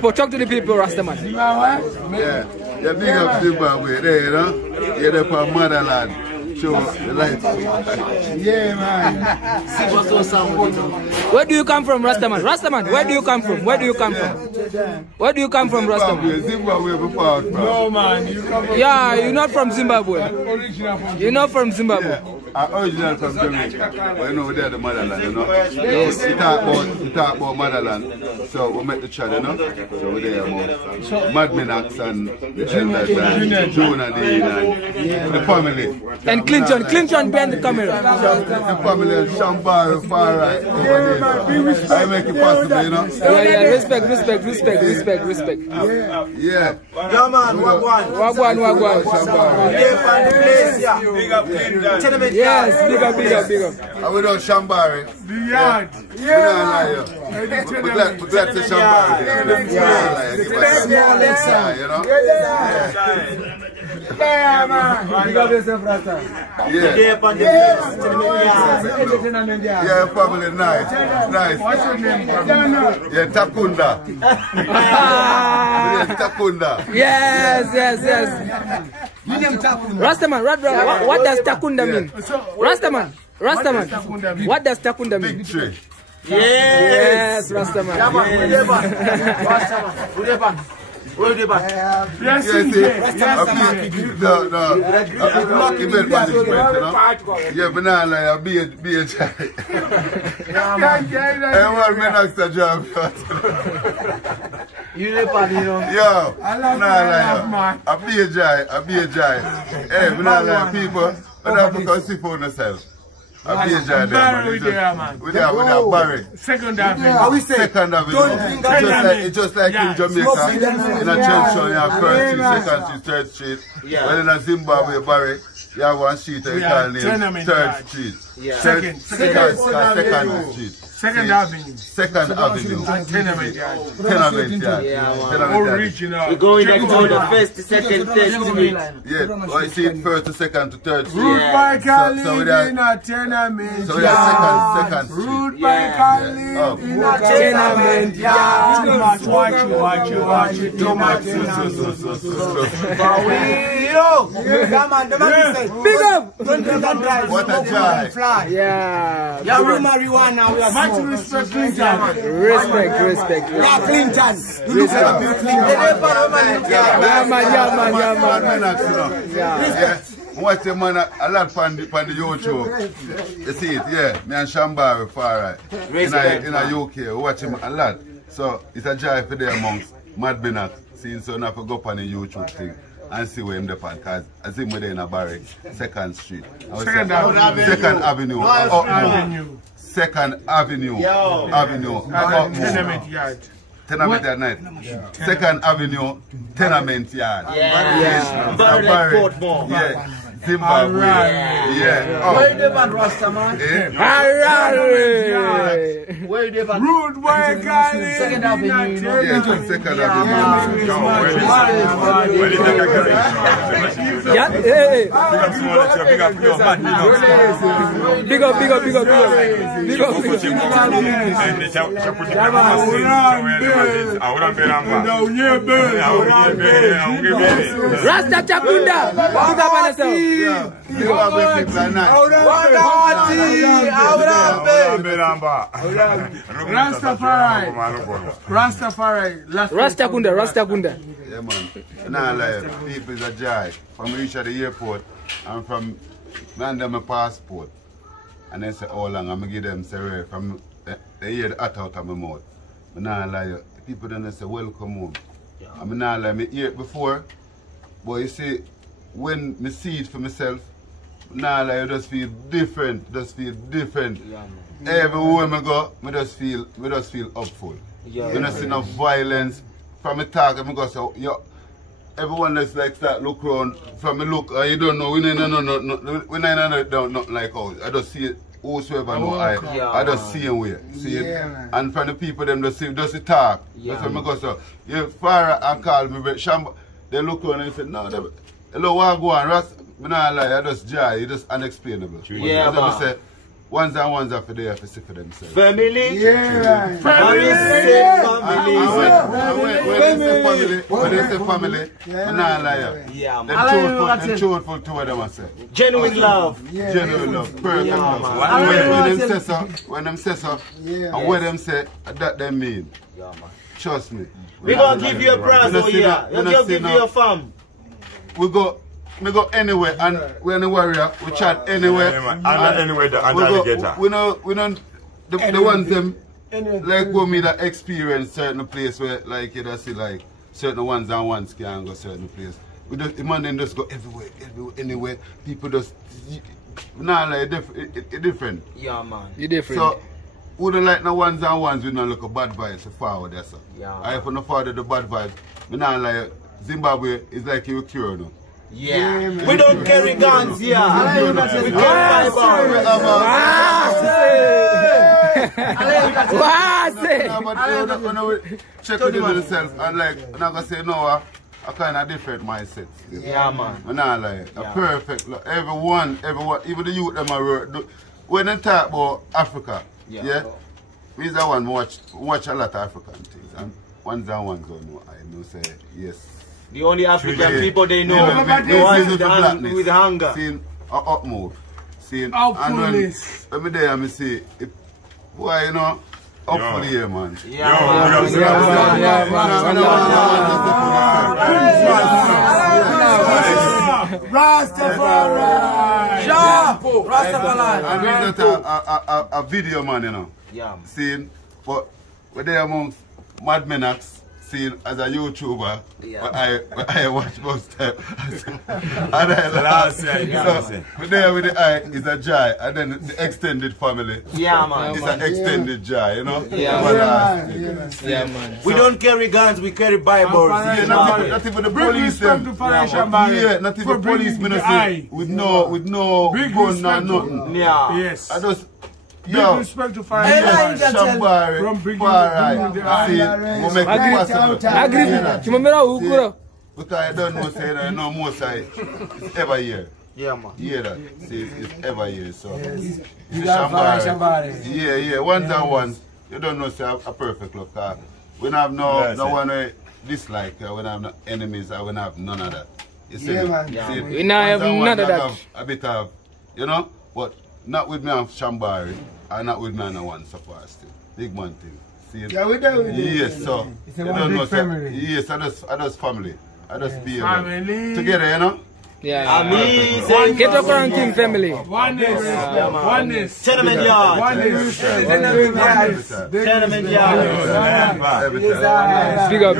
Talk to the people, Rastaman. Yeah, yeah, big up Zimbabwe there, you know? Yeah, they're from motherland. Show the light. Yeah, man. Where do you come from, Rastaman? Rastaman, where do you come from? Where do you come from? Where do you come from, Rastaman? Zimbabwe before. No, man. You come from you're not from Zimbabwe. You're not from Zimbabwe. Yeah. I'm original from Jamaica, but you know they're the motherland, you know. Yes. We talk about motherland, so we make the chat, you know. So we're there about Minox and the elders and Nduna and the family. And Clinton behind the camera. The family of Shambare, Farai, I make it possible, you know. Yeah, respect. Yeah. Yeah, man, Wagwan. Yes, big up. And we don't Shambare. the yard. Yeah. We're glad to Shambare. You know? Yeah, man. Big up yourself, Rasta. Yeah, family, nice. What's your name? Yeah, Takunda. Takunda. Yes. Rastaman, what does Takunda mean? Rastaman, what does Takunda mean? Victory. Yes, Rastaman. Yes, yeah, banana, I'll be a child. I want Minox to job. You know. Yo, I'll be a giant. Hey, banana people, I have to go see for yourself. I'll be a giant. With Mbare. Second Avenue. Second Avenue. Just like in Jamaica, in a junction, you have first street, second street, third street. Well, in a Zimbabwe, Mbare, you have one street and you call it third street. Second street. Second Avenue. Second Avenue. Tenement yard. Original. We're going like to the first to second, third street. Yeah, well, you see it first to second to third street. Root by Cali in a tenement. So we have second street. Root by Cali in a tenement yard. Watch you. Too much. Big up. What a joy. Yeah. Yeah, we marijuana. We have much respect, Clinton. Respect. Yeah, Clinton. Yeah. Watch the man a lot on the YouTube. You see it, yeah. Me and Shambare Farai in a UK. We watch him a lot. So it's a joy for them amongst Mad Binac. Seeing so now for go up on the YouTube thing and see where him the pan, because I see him in a Mbare, 2nd Street. Second Avenue. Second Avenue. Tenement yard. Tenement yard night. Second Avenue, tenement yard. Yeah. Zimbabwe. Yeah. Where you man, Rastaman? Where you man? Root by Cali. Second Avenue. Yeah, Second Avenue. Yeah. Big up. Rasta Takunda. Big up on yourself. Rastafari. Yeah, man. Nah, like, people is a joy. From reach at the airport and from man them a passport. And they say, how long? I'm going to give them say, from they hear the hot out of my mouth. But nah, like, people then they say, welcome home. I mean, nah, like, I hear it before. But you see, when I see it for myself, now like, I just feel different. Everywhere I go, I just feel hopeful. You don't see no violence. From the talk, I go say, yo, everyone that's like that look around, from the look, you don't know, we don't nothing like us. I just see it, whosoever know, I just see him where. See it? And from the people, them just see talk. That's why I go say, you Farai and call me, Shambare, they look around and say, no, hello, what go on, Ras? I don't lie, I just joy, it's just unexplainable. Yeah, man. Say, ones and ones are for there for see for themselves. Family? Yeah. Family. When they say family, I'm not lying. Yeah, man. They're truthful to what they must say. Genuine love. Genuine love. Perfect Yeah, love. When them say so, and what them say, that they mean. Yeah, man. Trust me. We gonna give you a prize, oh yeah. We're gonna give you a fam. We go anywhere, and we're in the warrior. We chat anywhere. And anywhere the Ghetto. We know the ones them like go me that experience certain place where like you just see like certain ones and ones can go certain place. We just man just go everywhere, anywhere. People just like different. Yeah, man. You different. So we don't like no ones and ones. We don't look a bad vibes so forward there, sir. Yeah. I if we not forward the bad vibes, we not like Zimbabwe is like you cure no. Yeah. We don't carry guns here. We carry check with yourself and like, I'm not going to say no, a kind of different mindset. Yeah, man. I'm not like, a perfect, look, everyone, even the youth them are, when they talk about Africa, yeah, we the one watch a lot of African things, and ones and ones don't know, I know say, yes. The only African people they know, with hunger. Seeing up move, seeing police. When me there, I see, boy, you know, up for the year, man. Rastafari. And we got a video, man, you know. Yeah. Seeing, but we're there amongst Mad Minox. Seen as a YouTuber, I watch most time. And I there with the eye is a Jai, and then the extended family. Yeah, man. It's an extended Jai, you know? Yeah, man. We don't carry guns, we carry Bibles. Yeah, not even the police. Them. Yeah, not even the police ministry with no gun or nothing. Yeah. Yes. I just. Big respect to Farai. Shambare, Farai, we make it possible. Magribhi, Chimimba, Kuda. Because I don't know, say that no more side. It's ever here. Yeah, man. Yeah, that. See, it's ever here. So, Shambare. Yeah. Ones and ones. You don't know, say a perfect look. We don't have no one dislike. We don't have no enemies. We don't have none of that. You see, we don't have none of that. A bit of, you know, but not with me on Shambare. And not with me on one so far still. Big man thing. See? Yeah, we do. Yes, so. It's a big family. Yes, I just family. I just be family. Together, you know? Yeah. Amazing. Ghetto Quarantine family. Oneness. Tenement yard. Tenement yard. Big up.